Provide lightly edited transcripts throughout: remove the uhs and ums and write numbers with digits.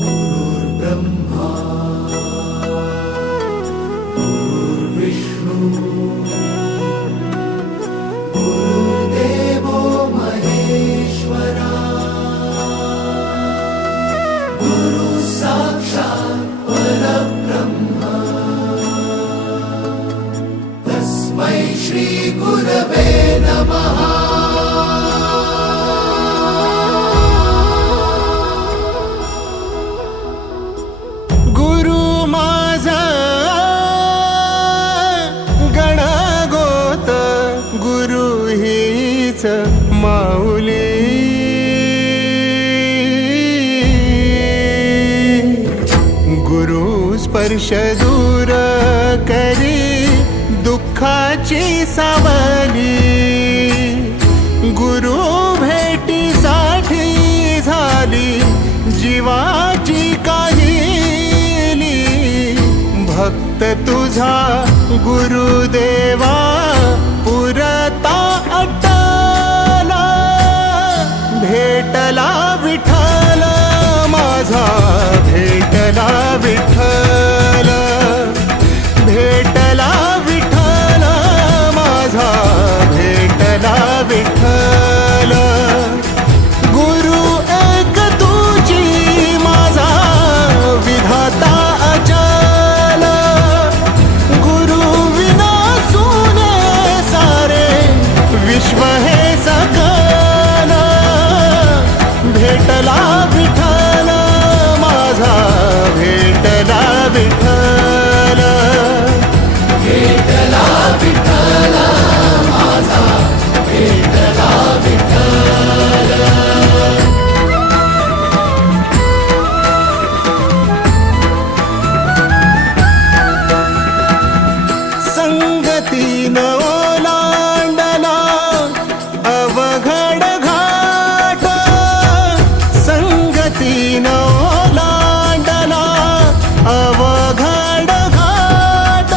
गुरुर्ब्रह्मा गुरुर्विष्णू गुरुर्देवो महेश्वरा गुरु साक्षात् परब्रह्म तस्मै श्री गुरवे नमः। माऊली गुरु स्पर्श दूर करी दुःखाची सावली, गुरु भेटीसाठी झाली जीवाची काहिली। भक्त तुझा गुरुदेवा पुरता भेटला विठ्ठल माझा, भेटला विठ्ठल, भेटला विठ्ठल माझा, भेटला विठ्ठल। गुरु एक तुझी माझा विधाता अचल, गुरु विना सुने सारे विश्व हे सकल। भेटला विठ्ठल माझा, भेटला विठ्ठल, भेटला विठ्ठल माझा, भेटला विठ्ठल। संगतीन ओलांडला अवघड घाट, संगतीन ओलांडला अवघड घाट।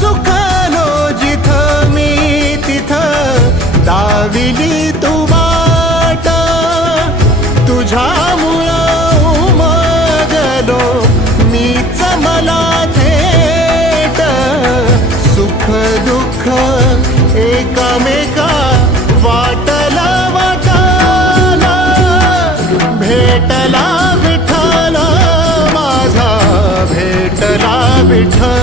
चुकलो जिथं मी तिथं दाविली तू वाट, तुझ्यामुळं उमगलो मीच मला थेट। सुख दुःख एकामेका वाटला वाटाला, भेटला विठ्ठल माझा, भेटला विठ्ठल।